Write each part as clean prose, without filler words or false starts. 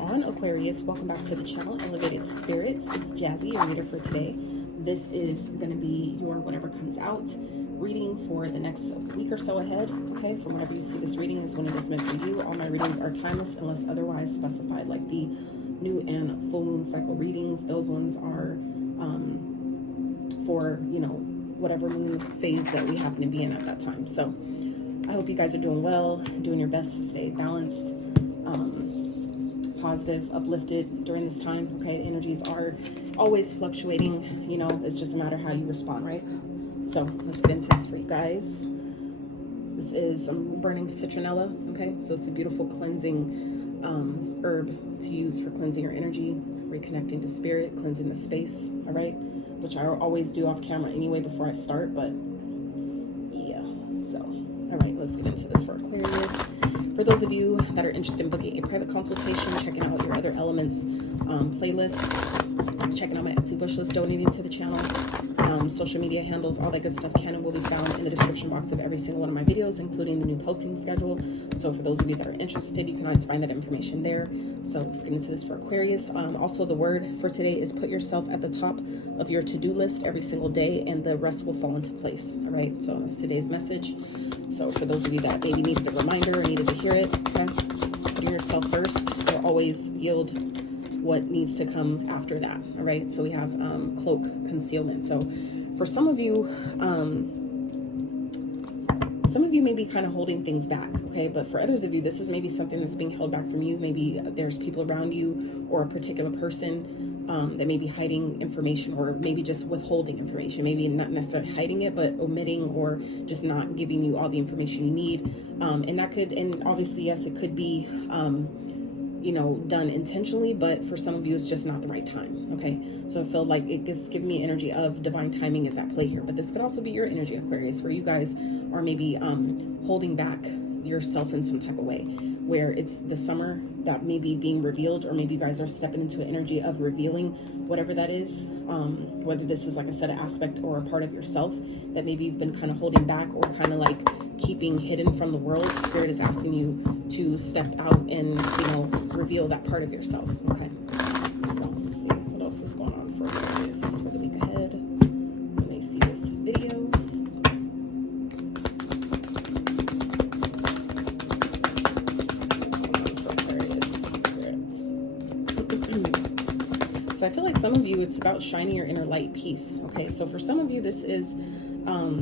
on, Aquarius? Welcome back to the channel, Elevated Spirits. It's Jazzy, your reader for today. This is going to be your whatever comes out reading for the next week or so ahead. Okay, from whenever you see this reading is when it is meant for you. All my readings are timeless unless otherwise specified, like the new and full moon cycle readings. Those ones are for, you know, whatever moon phase that we happen to be in at that time. So I hope you guys are doing well, doing your best to stay balanced, positive, uplifted during this time. Okay, energies are always fluctuating, you know, it's just a matter of how you respond, right? So let's get into this for you guys. This is burning citronella. Okay, so it's a beautiful cleansing herb to use for cleansing your energy, reconnecting to spirit, cleansing the space. All right, which I always do off camera anyway before I start, but yeah. So all right, let's get into this for Aquarius. For those of you that are interested in booking a private consultation, checking out your other elements playlist, checking out my Etsy wish list, donating to the channel, social media handles, all that good stuff can and will be found in the description box of every single one of my videos, including the new posting schedule. So for those of you that are interested, you can always find that information there. So let's get into this for Aquarius. Also, the word for today is put yourself at the top of your to-do list every single day, and the rest will fall into place. All right, so that's today's message. So for those of you that maybe needed a reminder or needed to hear it, okay, putting yourself first will always yield what needs to come after that. All right, so we have cloak concealment. So for some of you may be kind of holding things back, okay, but for others of you, this is maybe something that's being held back from you. Maybe there's people around you or a particular person that may be hiding information, or maybe just withholding information, maybe not necessarily hiding it, but omitting or just not giving you all the information you need. And that could, and obviously, yes, it could be you know, done intentionally, but for some of you, it's just not the right time. Okay, so I feel like it just gives me energy of divine timing is at play here, but this could also be your energy, Aquarius, where you guys are maybe holding back yourself in some type of way, where it's the summer that may be being revealed, or maybe you guys are stepping into an energy of revealing whatever that is, whether this is, like I said, an aspect or a part of yourself that maybe you've been kind of holding back or kind of like keeping hidden from the world. Spirit is asking you to step out and, you know, reveal that part of yourself. Okay, so let's see what else is going on for Aquarius for the week ahead when they see this video. So I feel like some of you, it's about shining your inner light, peace. Okay, so for some of you, this is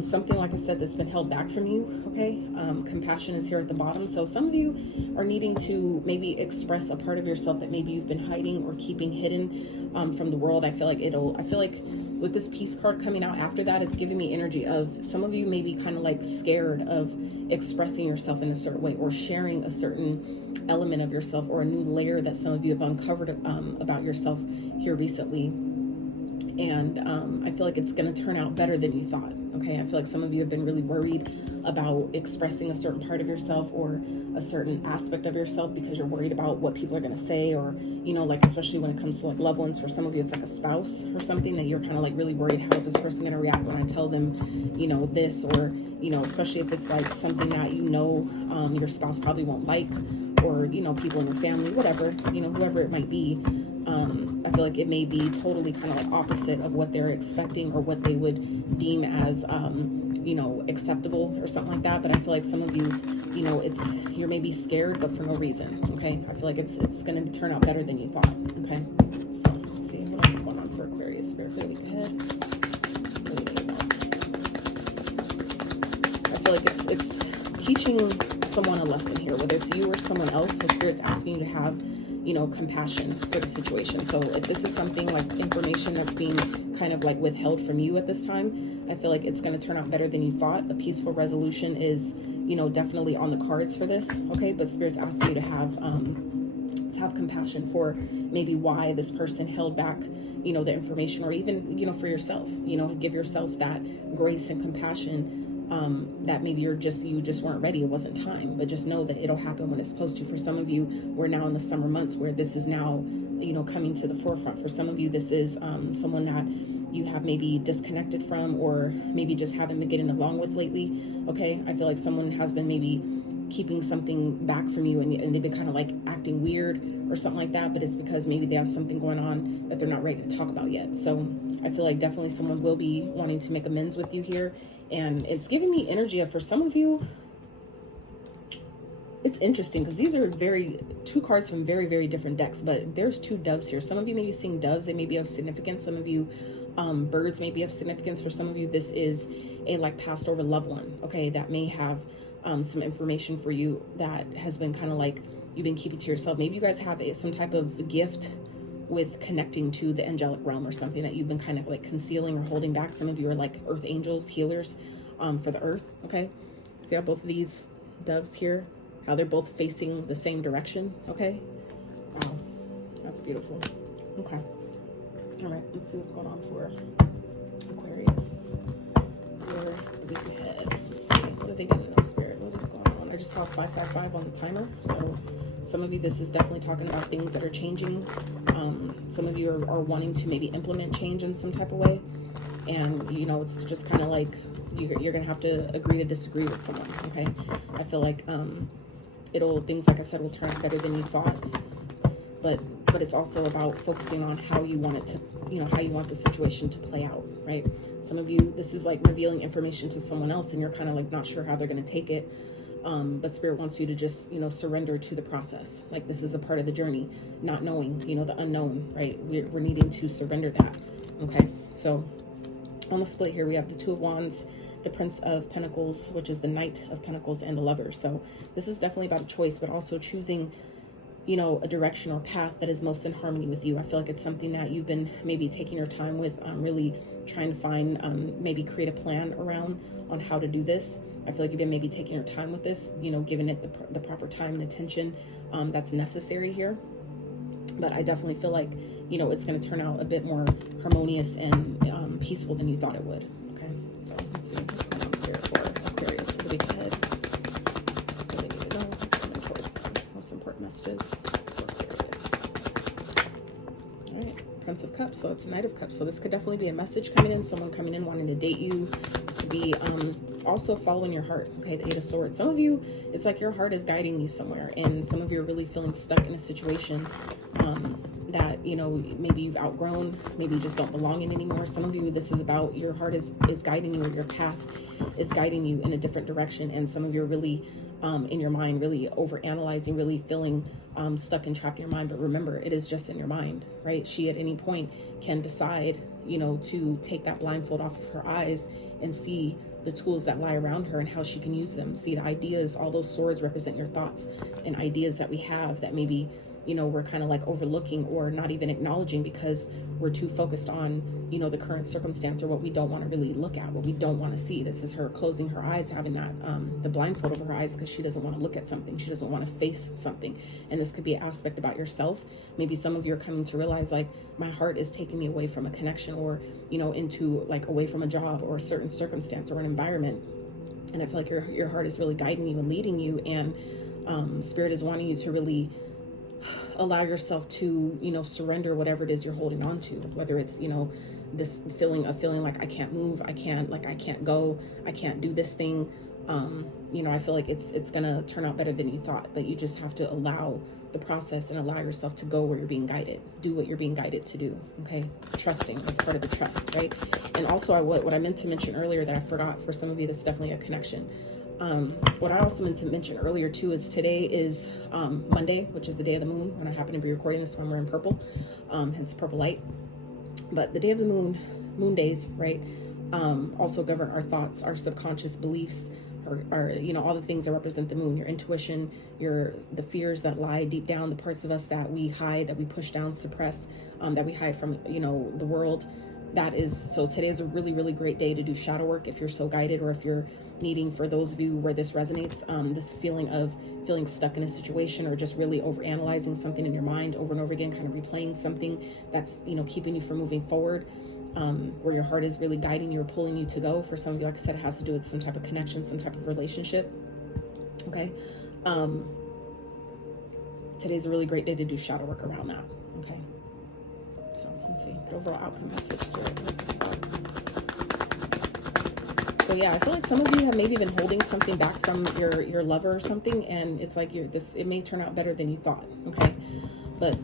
something, like I said, that's been held back from you. Okay, compassion is here at the bottom. So some of you are needing to maybe express a part of yourself that maybe you've been hiding or keeping hidden from the world. I feel like with this peace card coming out after that, it's giving me energy of some of you may be kind of like scared of expressing yourself in a certain way or sharing a certain element of yourself or a new layer that some of you have uncovered about yourself here recently. And I feel like it's going to turn out better than you thought. Okay, I feel like some of you have been really worried about expressing a certain part of yourself or a certain aspect of yourself because you're worried about what people are going to say, or, you know, like, especially when it comes to like loved ones. For some of you, it's like a spouse or something that you're kind of like really worried, how is this person going to react when I tell them, you know, this, or, you know, especially if it's like something that, you know, your spouse probably won't like, or, you know, people in your family, whatever, you know, whoever it might be. I feel like it may be totally kind of like opposite of what they're expecting or what they would deem as, you know, acceptable or something like that. But I feel like some of you, you know, you're maybe scared, but for no reason. Okay, I feel like it's going to turn out better than you thought. Okay, so let's see what else is going on for Aquarius Spirit for the week ahead. I feel like it's teaching someone a lesson here, whether it's you or someone else. So Spirit's asking you to have, you know, compassion for the situation. So if this is something like information that's being kind of like withheld from you at this time, I feel like it's going to turn out better than you thought. The peaceful resolution is, you know, definitely on the cards for this. Okay, but Spirit's asking you to have compassion for maybe why this person held back, you know, the information, or even, you know, for yourself, you know, give yourself that grace and compassion. That maybe you just weren't ready, it wasn't time, but just know that it'll happen when it's supposed to. For some of you, we're now in the summer months where this is now, you know, coming to the forefront. For some of you, this is someone that you have maybe disconnected from, or maybe just haven't been getting along with lately. Okay, I feel like someone has been maybe keeping something back from you, and they've been kind of like acting weird, or something like that, but it's because maybe they have something going on that they're not ready to talk about yet. So I feel like definitely someone will be wanting to make amends with you here. And it's giving me energy of, for some of you, it's interesting because these are two cards from very, very different decks, but there's two doves here. Some of you may be seeing doves. They may be of significance. Some of you, birds may be of significance. For some of you, this is a like passed over loved one, okay, that may have some information for you that has been kind of like you've been keeping to yourself. Maybe you guys have some type of gift with connecting to the angelic realm or something that you've been kind of like concealing or holding back. Some of you are like earth angels, healers for the earth, okay? So you have both of these doves here, how they're both facing the same direction, okay? Wow, that's beautiful. Okay. All right, let's see what's going on for Aquarius. Your week ahead. Let's see, what do they need to know, Spirit? What is going on? I just saw 555 on the timer, so some of you, this is definitely talking about things that are changing. Some of you are wanting to maybe implement change in some type of way, and you know, it's just kind of like you're gonna have to agree to disagree with someone, okay? I feel like things, like I said, will turn out better than you thought, but it's also about focusing on how you want it to, you know, how you want the situation to play out, right? Some of you, this is like revealing information to someone else and you're kind of like not sure how they're going to take it. But Spirit wants you to just, you know, surrender to the process. Like, this is a part of the journey, not knowing, you know, the unknown, right? We're needing to surrender that. Okay. So on the split here, we have the Two of Wands, the Prince of Pentacles, which is the Knight of Pentacles, and the Lovers. So this is definitely about a choice, but also choosing, you know, a direction or path that is most in harmony with you. I feel like it's something that you've been maybe taking your time with, really trying to find, maybe create a plan around on how to do this. I feel like you've been maybe taking your time with this, you know, giving it the proper time and attention that's necessary here. But I definitely feel like, you know, it's going to turn out a bit more harmonious and peaceful than you thought it would. Okay, so let's see what's going on here for Aquarius for the week ahead. What do they need to know? What's coming towards them? Most important messages for Aquarius. All right, Prince of Cups. So it's Knight of Cups. So this could definitely be a message coming in, someone coming in wanting to date you. This could be also following your heart. Okay, the Eight of Swords. Some of you, it's like your heart is guiding you somewhere, and some of you are really feeling stuck in a situation that, you know, maybe you've outgrown, maybe you just don't belong in anymore. Some of you, this is about your heart is guiding you, or your path is guiding you in a different direction, and some of you are really in your mind, really over analyzing, really feeling stuck and trapped in your mind. But remember, it is just in your mind, right? She at any point can decide, you know, to take that blindfold off of her eyes and see the tools that lie around her and how she can use them. See, the ideas, all those swords represent your thoughts and ideas that we have that maybe, you know, we're kind of like overlooking or not even acknowledging because we're too focused on, you know, the current circumstance or what we don't want to really look at, what we don't want to see. This is her closing her eyes, having that the blindfold over her eyes because she doesn't want to look at something. She doesn't want to face something. And this could be an aspect about yourself. Maybe some of you are coming to realize, like, my heart is taking me away from a connection, or, you know, into like away from a job or a certain circumstance or an environment. And I feel like your heart is really guiding you and leading you, and Spirit is wanting you to really allow yourself to, you know, surrender whatever it is you're holding on to, whether it's, you know, this feeling like I can't move, I can't go, I can't do this thing. You know, I feel like it's gonna turn out better than you thought, but you just have to allow the process and allow yourself to go where you're being guided. Do what you're being guided to do. Okay, trusting, that's part of the trust, right? And also, what I meant to mention earlier that I forgot, for some of you, that's definitely a connection. What I also meant to mention earlier too is today is Monday, which is the day of the moon. When I happen to be recording this, when we're in purple, hence purple light. But the day of the moon days, right, also govern our thoughts, our subconscious beliefs, our, you know, all the things that represent the moon, your intuition, the fears that lie deep down, the parts of us that we hide, that we push down, suppress, that we hide from, you know, the world. So today is a really, really great day to do shadow work if you're so guided, or if you're needing, for those of you where this resonates, this feeling of feeling stuck in a situation, or just really over analyzing something in your mind over and over again, kind of replaying something that's, you know, keeping you from moving forward, where your heart is really guiding you or pulling you to go. For some of you, like I said, it has to do with some type of connection, some type of relationship. Okay. Today's a really great day to do shadow work around that. Okay. So let's see, the overall outcome message Spirit. What is this about? So yeah, I feel like some of you have maybe been holding something back from your lover or something, and it's like it may turn out better than you thought. Okay. But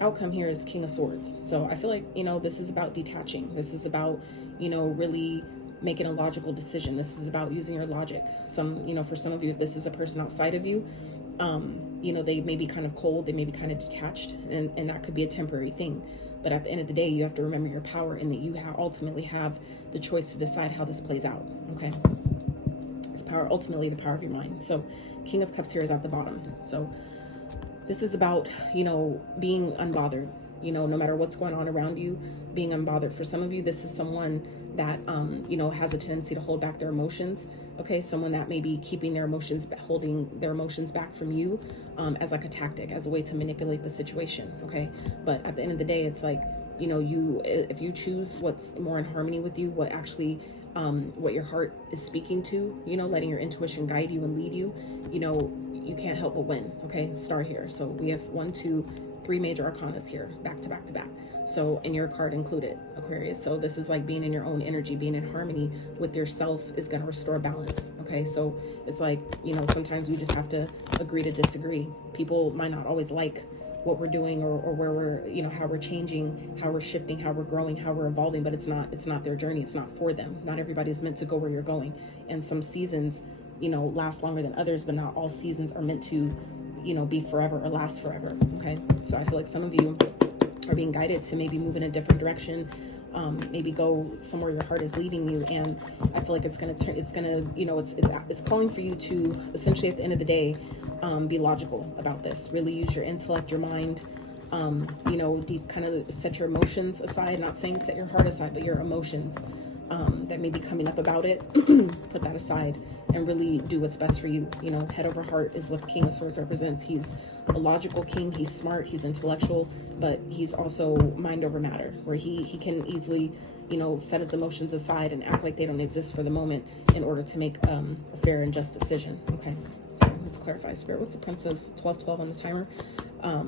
outcome here is King of Swords. So I feel like, you know, this is about detaching. This is about, you know, really making a logical decision. This is about using your logic. Some, you know, for some of you, if this is a person outside of you, you know, they may be kind of cold, they may be kind of detached, and that could be a temporary thing. But at the end of the day, you have to remember your power, and that you ultimately have the choice to decide how this plays out. Okay, it's power, ultimately the power of your mind. So King of Cups here is at the bottom. So this is about, you know, being unbothered, you know, no matter what's going on around you, being unbothered. For some of you, this is someone that, you know, has a tendency to hold back their emotions. Okay, someone that may be keeping their emotions, holding their emotions back from you, as like a tactic, as a way to manipulate the situation. Okay, but at the end of the day, it's like, you know, if you choose what's more in harmony with you, what actually, what your heart is speaking to, you know, letting your intuition guide you and lead you, you know, you can't help but win. Okay, star here. So we have 1, 2, 3 major arcanas here, back to back to back. So, and your card included, Aquarius. So this is like being in your own energy, being in harmony with yourself is going to restore balance. Okay, so it's like, you know, sometimes we just have to agree to disagree. People might not always like what we're doing, or where we're, you know, how we're changing, how we're shifting, how we're growing, how we're evolving, but it's not their journey. It's not for them. Not everybody's meant to go where you're going. And some seasons, you know, last longer than others, but not all seasons are meant to, you know, be forever or last forever. Okay, so I feel like some of you are being guided to maybe move in a different direction, maybe go somewhere your heart is leading you. And I feel like it's gonna, you know, it's calling for you to essentially, at the end of the day, be logical about this. Really use your intellect, your mind, you know, kind of set your emotions aside. Not saying set your heart aside, but your emotions that may be coming up about it, put that aside and really do what's best for you. You know, head over heart is what the King of Swords represents. He's a logical king. He's smart. He's intellectual, but he's also mind over matter, where he can easily, you know, set his emotions aside and act like they don't exist for the moment in order to make a fair and just decision. Okay, so let's clarify. Spirit, what's the Prince of 1212 on this timer?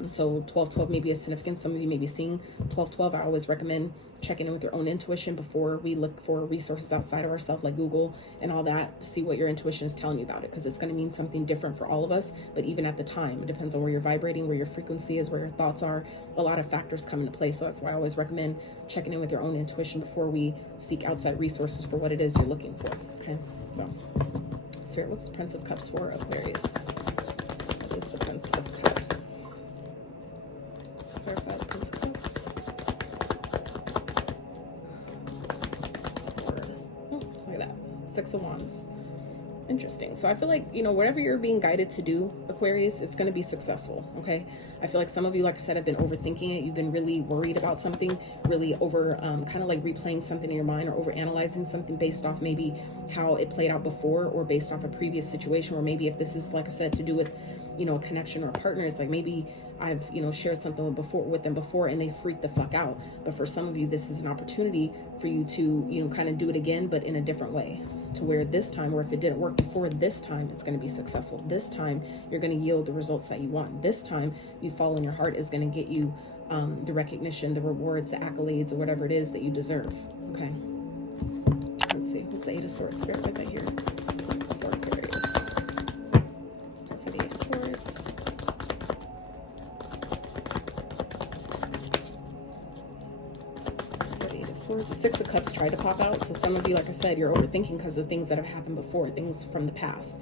So 1212 may be a significance. Some of you may be seeing 1212. I always recommend checking in with your own intuition before we look for resources outside of ourselves, like Google and all that, to see what your intuition is telling you about it, because it's going to mean something different for all of us. But even at the time, it depends on where you're vibrating, where your frequency is, where your thoughts are. A lot of factors come into play. So that's why I always recommend checking in with your own intuition before we seek outside resources for what it is you're looking for. Okay, so Spirit, what's the Prince of Cups for Aquarius? What is the Prince of Cups? Clarify the Prince of Cups. Look at that. 6 of Wands. Interesting. So I feel like, you know, whatever you're being guided to do, Aquarius, it's going to be successful. Okay. I feel like some of you, like I said, have been overthinking it. You've been really worried about something, really over, kind of like replaying something in your mind, or over analyzing something based off maybe how it played out before, or based off a previous situation, or maybe if this is, like I said, to do with, you know, a connection or a partner. It's like maybe I've, you know, shared something with them before and they freaked the fuck out. But for some of you, this is an opportunity for you to, you know, kind of do it again, but in a different way, to where this time, or if it didn't work before, this time it's going to be successful. This time you're going to yield the results that you want. This time you follow in your heart is going to get you the recognition, the rewards, the accolades, or whatever it is that you deserve. Okay, let's see, what's the 8 of Swords? Spirit, what's that here for Aquarius? For the 8 of Swords. The 6 of Cups tried to pop out. So some of you, like I said, you're overthinking because of things that have happened before, things from the past.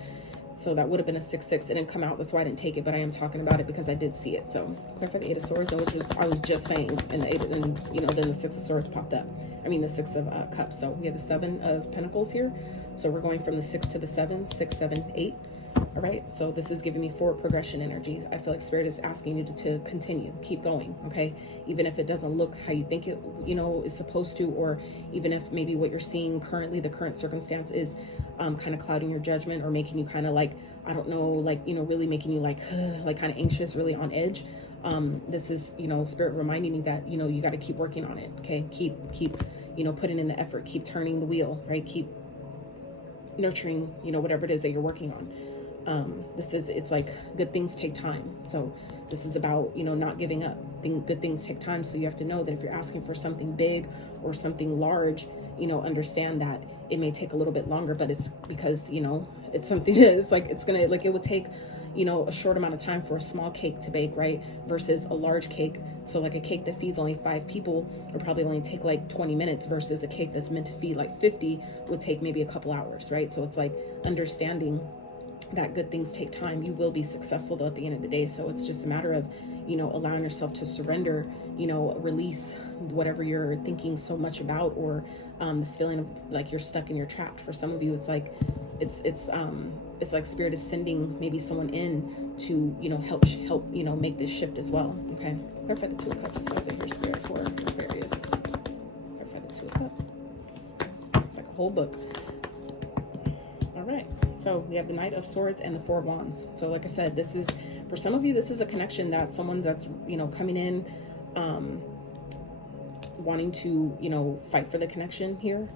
So that would have been a 6-6. It didn't come out. That's why I didn't take it, but I am talking about it because I did see it. So clarify the 8 of Swords, and which was, I was just saying, and the 8, and you know, then the 6 of Swords popped up. I mean the 6 of Cups. So we have the 7 of Pentacles here. So we're going from the 6 to the 7, 6, 7, 8. All right, so this is giving me forward progression energy. I feel like Spirit is asking you to continue, keep going, okay? Even if it doesn't look how you think it, you know, is supposed to, or even if maybe what you're seeing currently, the current circumstance is kind of clouding your judgment, or making you kind of like, I don't know, like, you know, really making you like kind of anxious, really on edge. This is, you know, Spirit reminding you that, you know, you got to keep working on it, okay? Keep, you know, putting in the effort, keep turning the wheel, right? Keep nurturing, you know, whatever it is that you're working on. It's like good things take time. So this is about, you know, not giving up. Good things take time. So you have to know that if you're asking for something big or something large, you know, understand that it may take a little bit longer, but it's because, you know, it's something it's like, it's gonna, like, it would take, you know, a short amount of time for a small cake to bake, right? Versus a large cake. So like a cake that feeds only 5 people would probably only take like 20 minutes versus a cake that's meant to feed like 50 would take maybe a couple hours, right? So it's like understanding that good things take time. You will be successful though at the end of the day. So it's just a matter of, you know, allowing yourself to surrender, you know, release whatever you're thinking so much about, or this feeling of like you're stuck and you're trapped. For some of you, it's like it's like Spirit is sending maybe someone in to, you know, help you know, make this shift as well. Okay, clarify the Two of Cups as I hear Spirit for Aquarius. Clarify the Two of Cups. It's like a whole book. All right. So we have the Knight of Swords and the Four of Wands. So like I said, this is, for some of you, this is a connection that someone that's, you know, coming in, wanting to, you know, fight for the connection here.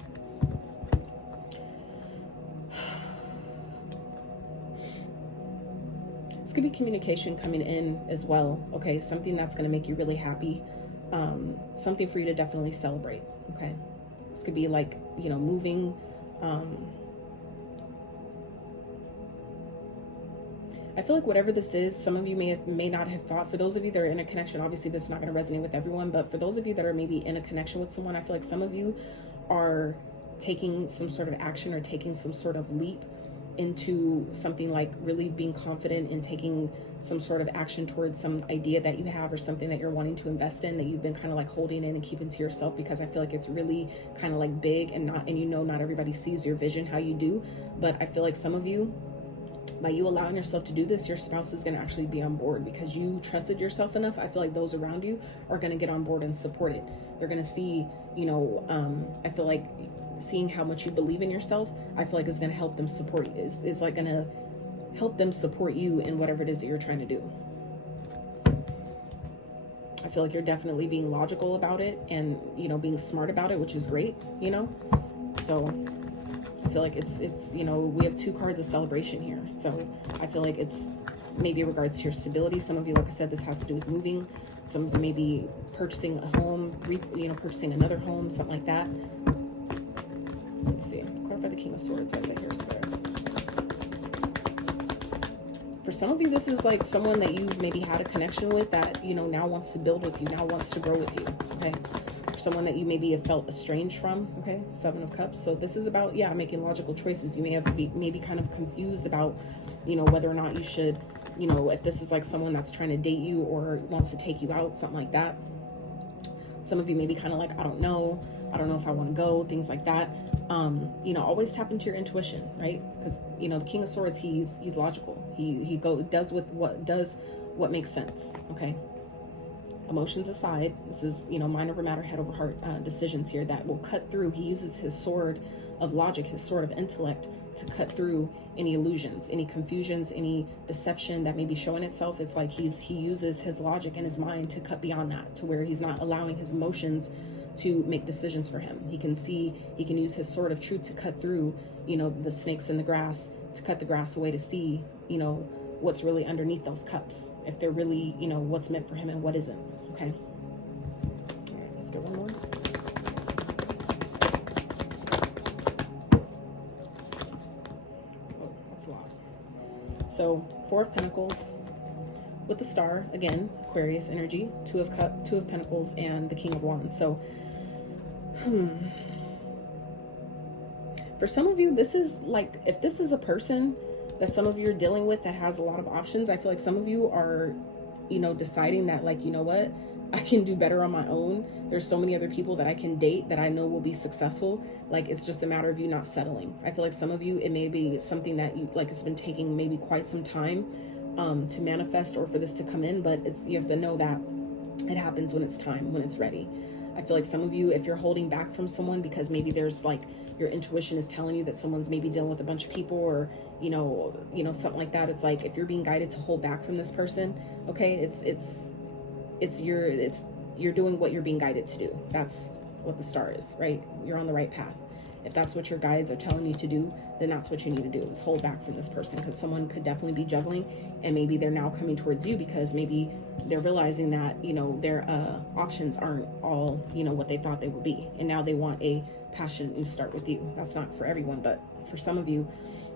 This could be communication coming in as well. Okay. Something that's going to make you really happy. Something for you to definitely celebrate. Okay. This could be like, you know, moving, I feel like whatever this is, some of you may not have thought. For those of you that are in a connection, obviously this is not going to resonate with everyone, but for those of you that are maybe in a connection with someone, I feel like some of you are taking some sort of action or taking some sort of leap into something, like really being confident in taking some sort of action towards some idea that you have or something that you're wanting to invest in that you've been kind of like holding in and keeping to yourself, because I feel like it's really kind of like big and you know, not everybody sees your vision how you do. But I feel like some of you, by you allowing yourself to do this, your spouse is going to actually be on board because you trusted yourself enough. I feel like those around you are going to get on board and support it. They're going to see, you know, I feel like seeing how much you believe in yourself, I feel like is going to help them support you, is like going to help them support you in whatever it is that you're trying to do. I feel like you're definitely being logical about it and, you know, being smart about it, which is great, you know? So I feel like it's, you know, we have 2 cards of celebration here. So I feel like it's maybe in regards to your stability. Some of you, like I said, this has to do with moving. Some of you may be purchasing a home, you know, purchasing another home, something like that. Let's see. Clarify the King of Swords as I hear Spirit. For some of you, this is like someone that you've maybe had a connection with that, you know, now wants to build with you, now wants to grow with you. Okay. Someone that you maybe have felt estranged from. Okay, 7 of Cups. So this is about, yeah, making logical choices. You may have maybe kind of confused about, you know, whether or not you should, you know, if this is like someone that's trying to date you or wants to take you out, something like that. Some of you may be kind of like, I don't know if I want to go, things like that. You know, always tap into your intuition, right? Because, you know, the King of Swords, he's logical. He does what makes sense. Okay. Emotions aside, this is, you know, mind over matter, head over heart decisions here that will cut through. He uses his sword of logic, his sword of intellect to cut through any illusions, any confusions, any deception that may be showing itself. It's like he uses his logic and his mind to cut beyond that, to where he's not allowing his emotions to make decisions for him. He can use his sword of truth to cut through, you know, the snakes in the grass, to cut the grass away, to see, you know, what's really underneath those cups, if they're really, you know, what's meant for him and what isn't. Okay. All right, let's do one more. Oh, that's a lot. So 4 of Pentacles with the Star, again, Aquarius energy, 2 of Pentacles, and the King of Wands. So, for some of you, this is like, if this is a person that some of you are dealing with that has a lot of options, I feel like some of you are, you know, deciding that, like, you know what, I can do better on my own. There's so many other people that I can date that I know will be successful. Like, it's just a matter of you not settling. I feel like some of you, it may be something that you, like, it's been taking maybe quite some time to manifest or for this to come in, but you have to know that it happens when it's time, when it's ready. I feel like some of you, if you're holding back from someone because maybe there's like, your intuition is telling you that someone's maybe dealing with a bunch of people, or, you know, something like that. It's like, if you're being guided to hold back from this person, okay, you're doing what you're being guided to do. That's what the Star is, right? You're on the right path. if that's what your guides are telling you to do, then that's what you need to do, is hold back from this person, because someone could definitely be juggling, and maybe they're now coming towards you because maybe they're realizing that, you know, their options aren't all, you know, what they thought they would be, and now they want a passion new start with you. That's not for everyone, but for some of you,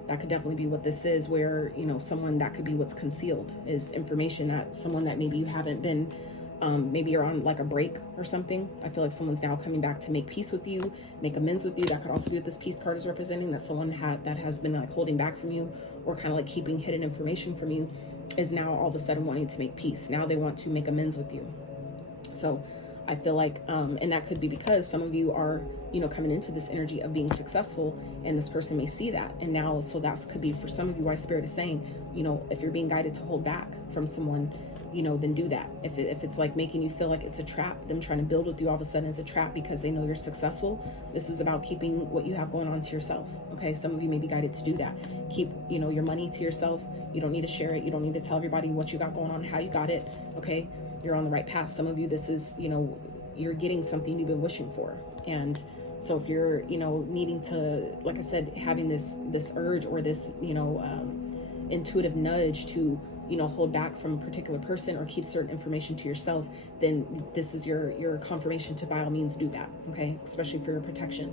that could definitely be what this is, where, you know, someone, that could be what's concealed, is information that someone that maybe you haven't been, maybe you're on like a break or something. I feel like someone's now coming back to make peace with you, make amends with you. That could also be what this peace card is representing, that someone that has been like holding back from you, or kind of like keeping hidden information from you, is now all of a sudden wanting to make peace. Now they want to make amends with you. So I feel like, and that could be because some of you are, you know, coming into this energy of being successful, and this person may see that. And now, so that could be for some of you why Spirit is saying, you know, if you're being guided to hold back from someone, you know, then do that. If it's like making you feel like it's a trap, them trying to build with you all of a sudden is a trap because they know you're successful. This is about keeping what you have going on to yourself. Okay. Some of you may be guided to do that. Keep, you know, your money to yourself. You don't need to share it. You don't need to tell everybody what you got going on, how you got it. Okay. You're on the right path. Some of you, this is, you know, you're getting something you've been wishing for. And so if you're, you know, needing to, like I said, having this urge or this, you know, intuitive nudge to, you know, hold back from a particular person or keep certain information to yourself, then this is your confirmation to by all means do that. Okay. Especially for your protection.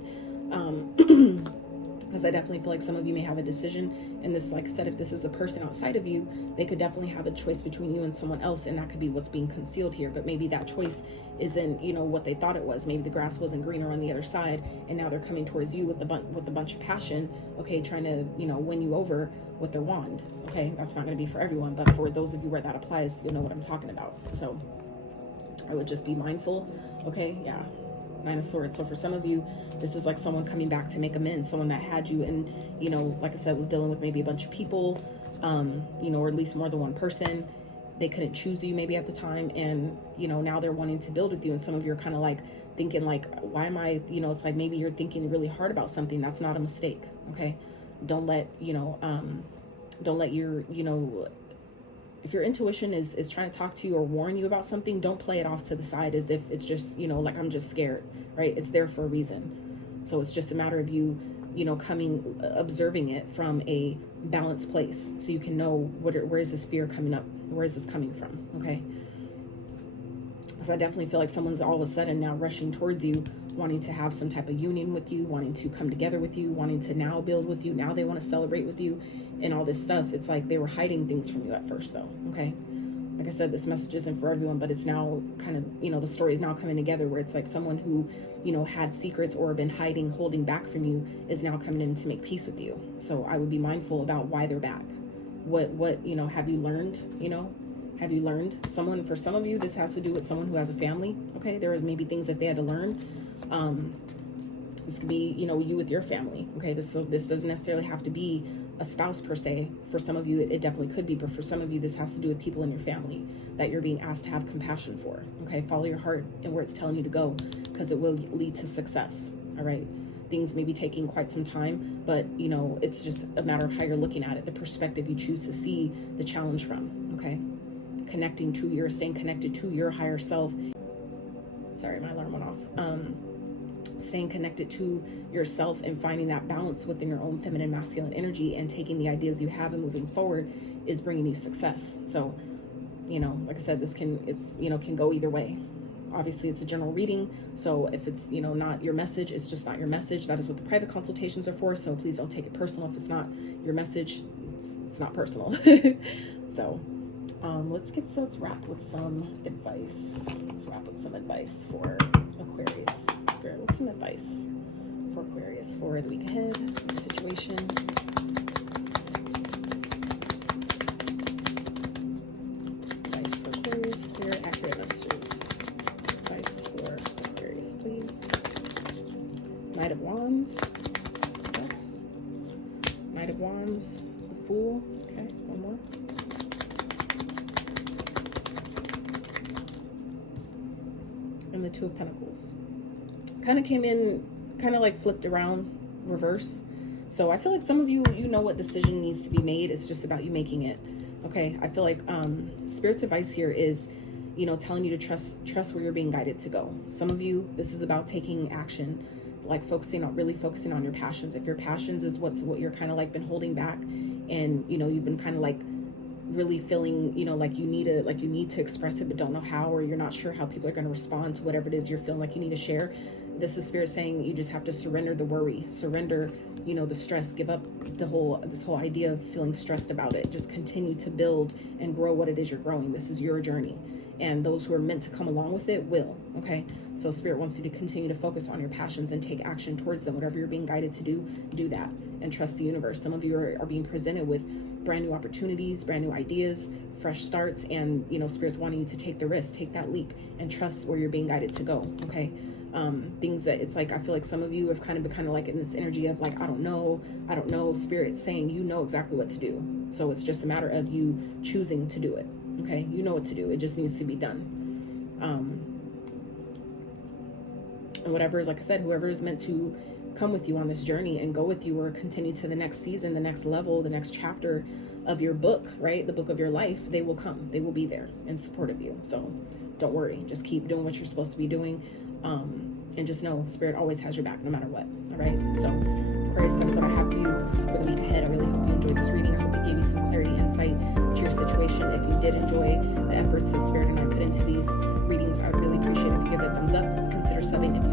Because I definitely feel like some of you may have a decision, and this, like I said, if this is a person outside of you, they could definitely have a choice between you and someone else, and that could be what's being concealed here. But maybe that choice isn't, you know, what they thought it was. Maybe the grass wasn't greener on the other side, and now they're coming towards you with a bunch of passion, okay, trying to, you know, win you over with their wand. Okay, that's not going to be for everyone, but for those of you where that applies, you'll know what I'm talking about. So I would just be mindful. Okay, yeah. Nine of Swords. So for some of you, this is like someone coming back to make amends, someone that had you and, you know, like I said, was dealing with maybe a bunch of people, you know, or at least more than one person. They couldn't choose you maybe at the time, and, you know, now they're wanting to build with you. And some of you are kind of like thinking like, why am I, you know, it's like maybe you're thinking really hard about something. That's not a mistake. Okay. Don't let, you know, don't let your, you know, if your intuition is trying to talk to you or warn you about something, don't play it off to the side as if it's just, you know, like I'm just scared, right? It's there for a reason. So it's just a matter of you, you know, observing it from a balanced place, so you can know where is this fear coming up? Where is this coming from? Okay. So I definitely feel like someone's all of a sudden now rushing towards you, wanting to have some type of union with you, wanting to come together with you, wanting to now build with you. Now they want to celebrate with you and all this stuff. It's like they were hiding things from you at first though. Okay. Like I said, this message isn't for everyone, but it's now kind of, you know, the story is now coming together where it's like someone who, you know, had secrets or been hiding, holding back from you is now coming in to make peace with you. So I would be mindful about why they're back. What, you know, have you learned, you know? Have you learned? Someone, for some of you, this has to do with someone who has a family. Okay, there is maybe things that they had to learn. This could be, you know, you with your family. Okay, this doesn't necessarily have to be a spouse per se. For some of you, it definitely could be, but for some of you, this has to do with people in your family that you're being asked to have compassion for. Okay, follow your heart and where it's telling you to go, because it will lead to success. All right. Things may be taking quite some time, but, you know, it's just a matter of how you're looking at it, the perspective you choose to see the challenge from. Okay. Staying connected to your higher self. Sorry, my alarm went off. Staying connected to yourself and finding that balance within your own feminine masculine energy and taking the ideas you have and moving forward is bringing you success. So, you know, like I said, can go either way. Obviously it's a general reading. So if it's, you know, not your message, it's just not your message. That is what the private consultations are for. So please don't take it personal. If it's not your message, it's not personal. So, let's wrap with some advice. Let's wrap with some advice for Aquarius. Spirit, what's some advice for Aquarius for the week ahead, the situation? Advice for Aquarius, clear, accurate messages. Advice for Aquarius, please. Knight of Wands. Yes. Knight of Wands, the Fool. Okay, one more. And the Two of Pentacles. Kind of came in, kind of like flipped around, reverse. So I feel like some of you, you know what decision needs to be made. It's just about you making it. Okay. I feel like Spirit's advice here is, you know, telling you to trust where you're being guided to go. Some of you, this is about taking action, like really focusing on your passions. If your passions is what you're kind of like been holding back, and you know, you've been kind of like really feeling, you know, like you need to express it but don't know how, or you're not sure how people are going to respond to whatever it is you're feeling like you need to share. This is Spirit saying you just have to surrender the worry, surrender, you know, the stress, give up this whole idea of feeling stressed about it. Just continue to build and grow what it is you're growing. This is your journey, and those who are meant to come along with it will. Okay, so Spirit wants you to continue to focus on your passions and take action towards them. Whatever you're being guided to do that, and trust the universe. Some of you are being presented with brand new opportunities, brand new ideas, fresh starts, and you know, Spirit's wanting you to take the risk, take that leap, and trust where you're being guided to go. Okay, things that it's like, I feel like some of you have kind of been like in this energy of like, I don't know. Spirit's saying you know exactly what to do, so it's just a matter of you choosing to do it. Okay, you know what to do, it just needs to be done. And whatever is, like I said, whoever is meant to come with you on this journey and go with you or continue to the next season, the next level, the next chapter of your book, right? The book of your life, they will come, they will be there in support of you. So don't worry, just keep doing what you're supposed to be doing. And just know Spirit always has your back no matter what. All right. So Aquarius, that's what I have for you for the week ahead. I really hope you enjoyed this reading. I hope it gave you some clarity, insight to your situation. If you did enjoy the efforts that Spirit and I put into these readings, I would really appreciate if you give it a thumbs up. Consider subbing if you